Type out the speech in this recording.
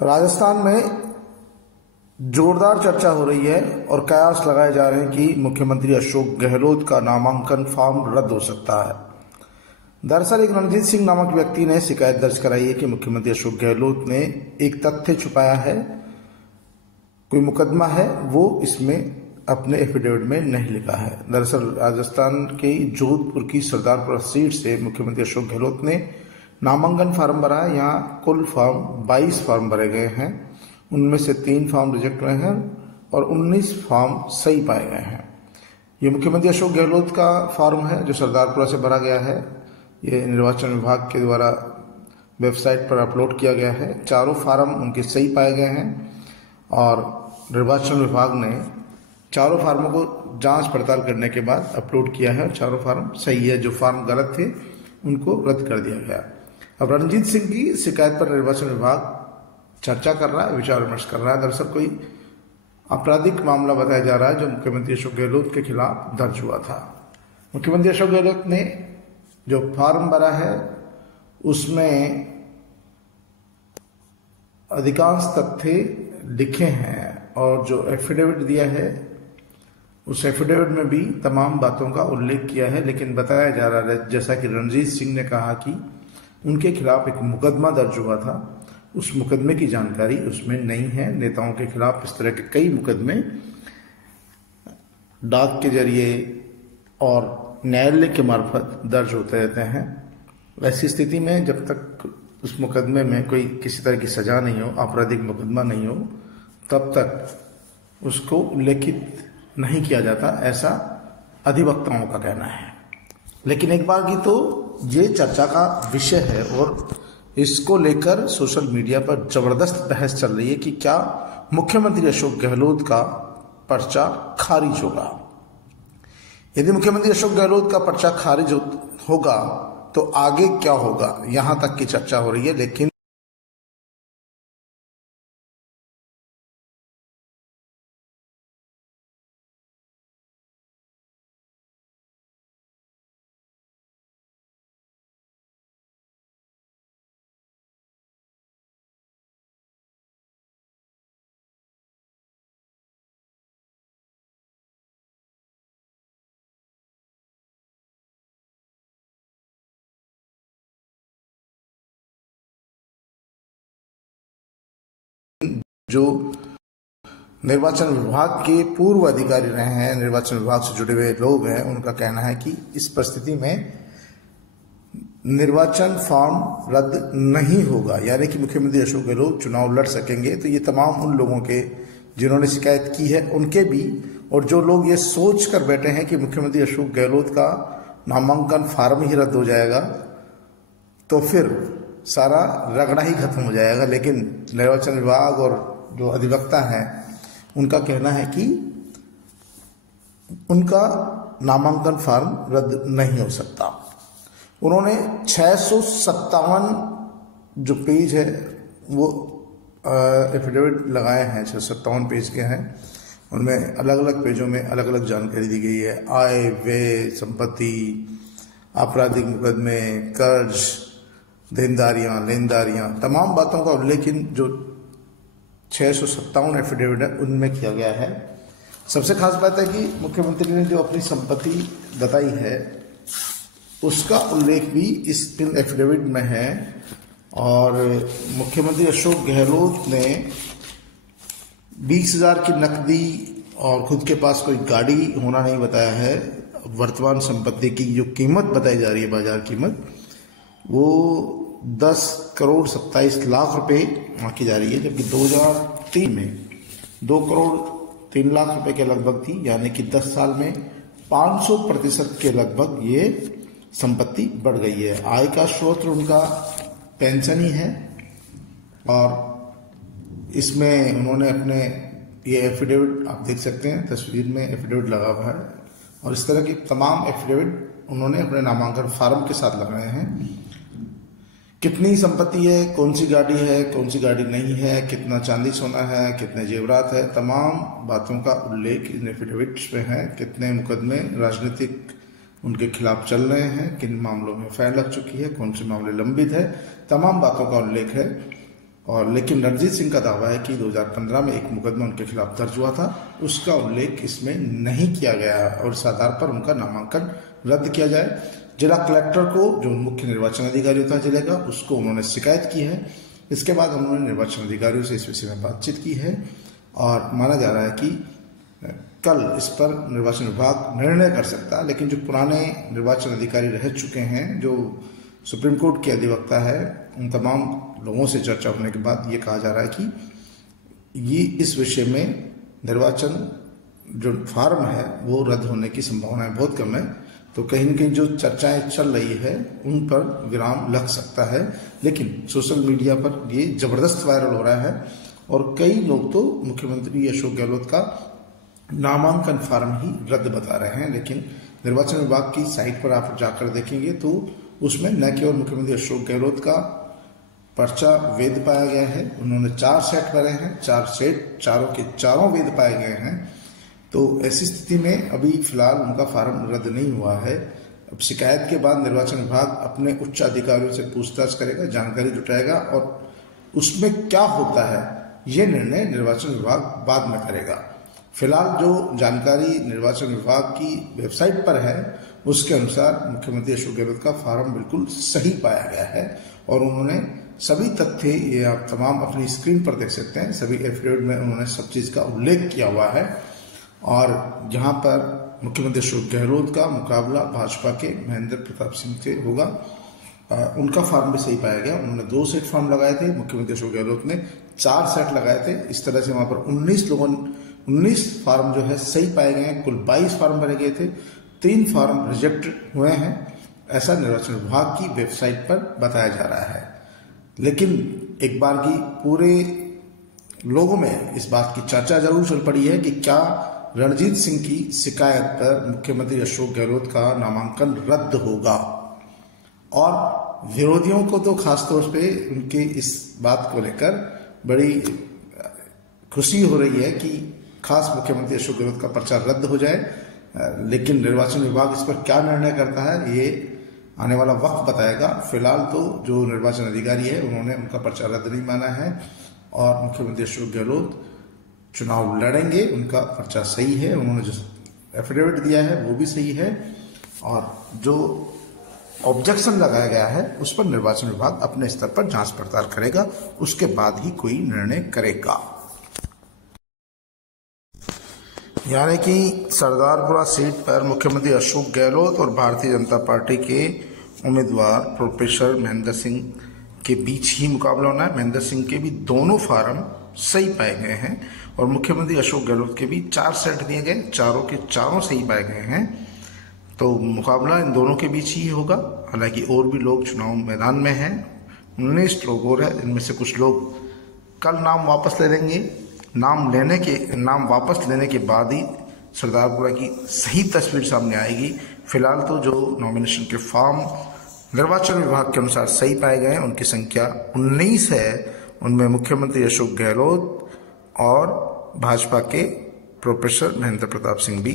राजस्थान में जोरदार चर्चा हो रही है और कयास लगाए जा रहे हैं कि मुख्यमंत्री अशोक गहलोत का नामांकन फॉर्म रद्द हो सकता है। दरअसल एक रणजीत सिंह नामक व्यक्ति ने शिकायत दर्ज कराई है कि मुख्यमंत्री अशोक गहलोत ने एक तथ्य छुपाया है, कोई मुकदमा है वो इसमें अपने एफिडेविट में नहीं लिखा है। दरअसल राजस्थान के जोधपुर की सरदारपुरा सीट से मुख्यमंत्री अशोक गहलोत ने नामांकन फार्म भरा है। यहाँ कुल फॉर्म 22 फॉर्म भरे गए हैं, उनमें से 3 फॉर्म रिजेक्ट हुए हैं और 19 फॉर्म सही पाए गए हैं। ये मुख्यमंत्री अशोक गहलोत का फॉर्म है जो सरदारपुरा से भरा गया है। ये निर्वाचन विभाग के द्वारा वेबसाइट पर अपलोड किया गया है। चारों फॉर्म उनके सही पाए गए हैं और निर्वाचन विभाग ने चारों फार्मों को जांच पड़ताल करने के बाद अपलोड किया है। चारों फार्म सही है, जो फार्म गलत थे उनको रद्द कर दिया गया। अब रणजीत सिंह की शिकायत पर निर्वाचन विभाग चर्चा कर रहा है, विचार विमर्श कर रहा है। दरअसल कोई आपराधिक मामला बताया जा रहा है जो मुख्यमंत्री अशोक गहलोत के खिलाफ दर्ज हुआ था। मुख्यमंत्री अशोक गहलोत ने जो फॉर्म भरा है उसमें अधिकांश तथ्य लिखे हैं और जो एफिडेविट दिया है उस एफिडेविट में भी तमाम बातों का उल्लेख किया है, लेकिन बताया जा रहा है जैसा कि रणजीत सिंह ने कहा कि उनके खिलाफ एक मुकदमा दर्ज हुआ था, उस मुकदमे की जानकारी उसमें नहीं है। नेताओं के खिलाफ इस तरह के कई मुकदमे डाक के जरिए और न्यायालय के मार्फत दर्ज होते रहते हैं। ऐसी स्थिति में जब तक उस मुकदमे में कोई किसी तरह की सजा नहीं हो, आपराधिक मुकदमा नहीं हो, तब तक उसको उल्लेखित नहीं किया जाता, ऐसा अधिवक्ताओं का कहना है। लेकिन एक बार की तो ये चर्चा का विषय है और इसको लेकर सोशल मीडिया पर जबरदस्त बहस चल रही है कि क्या मुख्यमंत्री अशोक गहलोत का पर्चा खारिज होगा। यदि मुख्यमंत्री अशोक गहलोत का पर्चा खारिज होगा तो आगे क्या होगा, यहां तक की चर्चा हो रही है। लेकिन जो निर्वाचन विभाग के पूर्व अधिकारी रहे हैं, निर्वाचन विभाग से जुड़े हुए लोग हैं, उनका कहना है कि इस परिस्थिति में निर्वाचन फॉर्म रद्द नहीं होगा, यानी कि मुख्यमंत्री अशोक गहलोत चुनाव लड़ सकेंगे। तो ये तमाम उन लोगों के जिन्होंने शिकायत की है उनके भी, और जो लोग ये सोच कर बैठे हैं कि मुख्यमंत्री अशोक गहलोत का नामांकन फॉर्म ही रद्द हो जाएगा तो फिर सारा रगड़ा ही खत्म हो जाएगा। लेकिन निर्वाचन विभाग और जो अधिवक्ता हैं उनका कहना है कि उनका नामांकन फॉर्म रद्द नहीं हो सकता। उन्होंने 657 जो पेज है वो एफिडेविट लगाए हैं, 657 पेज के हैं। उनमें अलग अलग पेजों में अलग अलग जानकारी दी गई है, आय व्यय, संपत्ति, आपराधिक मुकदमे, कर्ज, देनदारियां, लेनदारियां, तमाम बातों का उल्लेख इन जो 657 एफिडेविट है उनमें किया गया है। सबसे खास बात है कि मुख्यमंत्री ने जो अपनी संपत्ति बताई है उसका उल्लेख भी इस एफिडेविट में है। और मुख्यमंत्री अशोक गहलोत ने 20,000 की नकदी और खुद के पास कोई गाड़ी होना नहीं बताया है। वर्तमान संपत्ति की जो कीमत बताई जा रही है, बाजार कीमत, वो 10 करोड़ 27 लाख रुपए आंकी जा रही है, जबकि 2003 में 2 करोड़ 3 लाख रुपए के लगभग थी, यानी कि 10 साल में 500% के लगभग ये संपत्ति बढ़ गई है। आय का स्रोत उनका पेंशन ही है और इसमें उन्होंने अपने ये एफिडेविट आप देख सकते हैं, तस्वीर में एफिडेविट लगा हुआ है और इस तरह की तमाम एफिडेविट उन्होंने अपने नामांकन फॉर्म के साथ लगाए हैं। कितनी संपत्ति है, कौन सी गाड़ी है, कौन सी गाड़ी नहीं है, कितना चांदी सोना है, कितने जेवरात है, तमाम बातों का उल्लेख इन एफिडेविट्स में है। कितने मुकदमे राजनीतिक उनके खिलाफ चल रहे हैं, किन मामलों में फाइन लग चुकी है, कौन से मामले लंबित है, तमाम बातों का उल्लेख है। और लेकिन रणजीत सिंह का दावा है कि 2015 में एक मुकदमा उनके खिलाफ दर्ज हुआ था, उसका उल्लेख इसमें नहीं किया गया है और इस आधार पर उनका नामांकन रद्द किया जाए। जिला कलेक्टर को, जो मुख्य निर्वाचन अधिकारी होता है जिले का, उसको उन्होंने शिकायत की है। इसके बाद उन्होंने निर्वाचन अधिकारियों से इस विषय में बातचीत की है और माना जा रहा है कि कल इस पर निर्वाचन विभाग निर्णय कर सकता है। लेकिन जो पुराने निर्वाचन अधिकारी रह चुके हैं, जो सुप्रीम कोर्ट के अधिवक्ता है, उन तमाम लोगों से चर्चा होने के बाद ये कहा जा रहा है कि ये इस विषय में निर्वाचन जो फार्म है वो रद्द होने की संभावनाएं बहुत कम है। तो कहीं न कहीं जो चर्चाएं चल रही है उन पर विराम लग सकता है। लेकिन सोशल मीडिया पर ये जबरदस्त वायरल हो रहा है और कई लोग तो मुख्यमंत्री अशोक गहलोत का नामांकन फार्म ही रद्द बता रहे हैं। लेकिन निर्वाचन विभाग की साइट पर आप जाकर देखेंगे तो उसमें न केवल मुख्यमंत्री अशोक गहलोत का पर्चा वैध पाया गया है, उन्होंने 4 सेट भरे हैं, 4 सेट, चारों के चारों वैध पाए गए हैं। तो ऐसी स्थिति में अभी फिलहाल उनका फार्म रद्द नहीं हुआ है। अब शिकायत के बाद निर्वाचन विभाग अपने उच्च अधिकारियों से पूछताछ करेगा, जानकारी जुटाएगा और उसमें क्या होता है ये निर्णय निर्वाचन विभाग बाद में करेगा। फिलहाल जो जानकारी निर्वाचन विभाग की वेबसाइट पर है उसके अनुसार मुख्यमंत्री अशोक गहलोत का फार्म बिल्कुल सही पाया गया है और उन्होंने सभी तथ्य, ये आप तमाम अपनी स्क्रीन पर देख सकते हैं, सभी एफिडेविट में उन्होंने सब चीज़ का उल्लेख किया हुआ है। और जहां पर मुख्यमंत्री अशोक गहलोत का मुकाबला भाजपा के महेंद्र प्रताप सिंह से होगा, उनका फार्म भी सही पाया गया। उन्होंने 2 सेट फार्म लगाए थे, मुख्यमंत्री अशोक गहलोत ने 4 सेट लगाए थे। इस तरह से वहां पर 19 फार्म जो है सही पाए गए हैं। कुल 22 फार्म भरे गए थे, 3 फार्म रिजेक्ट हुए हैं, ऐसा निर्वाचन विभाग की वेबसाइट पर बताया जा रहा है। लेकिन एक बार की पूरे लोगों में इस बात की चर्चा जरूर चल पड़ी है कि क्या रणजीत सिंह की शिकायत पर मुख्यमंत्री अशोक गहलोत का नामांकन रद्द होगा। और विरोधियों को तो खासतौर पे उनके इस बात को लेकर बड़ी खुशी हो रही है कि खास मुख्यमंत्री अशोक गहलोत का पर्चा रद्द हो जाए। लेकिन निर्वाचन विभाग इस पर क्या निर्णय करता है ये आने वाला वक्त बताएगा। फिलहाल तो जो निर्वाचन अधिकारी है उन्होंने उनका पर्चा रद्द नहीं माना है और मुख्यमंत्री अशोक गहलोत चुनाव लड़ेंगे, उनका पर्चा सही है, उन्होंने जो एफिडेविट दिया है वो भी सही है और जो ऑब्जेक्शन लगाया गया है उस पर निर्वाचन विभाग अपने स्तर पर जांच पड़ताल करेगा, उसके बाद ही कोई निर्णय करेगा। यानी कि सरदारपुरा सीट पर मुख्यमंत्री अशोक गहलोत और भारतीय जनता पार्टी के उम्मीदवार प्रोफेसर महेंद्र सिंह के बीच ही मुकाबला होना है। महेंद्र सिंह के भी दोनों फार्म सही पाए गए हैं और मुख्यमंत्री अशोक गहलोत के भी 4 सेट दिए गए, चारों के चारों सही पाए गए हैं। तो मुकाबला इन दोनों के बीच ही होगा। हालांकि और भी लोग चुनाव मैदान में हैं, 19 लोग और हैं, इनमें से कुछ लोग कल नाम वापस ले लेंगे। नाम वापस लेने के बाद ही सरदारपुरा की सही तस्वीर सामने आएगी। फिलहाल तो जो नॉमिनेशन के फॉर्म निर्वाचन विभाग के अनुसार सही पाए गए हैं उनकी संख्या 19 है। उनमें मुख्यमंत्री अशोक गहलोत और भाजपा के प्रोफेसर महेंद्र प्रताप सिंह भी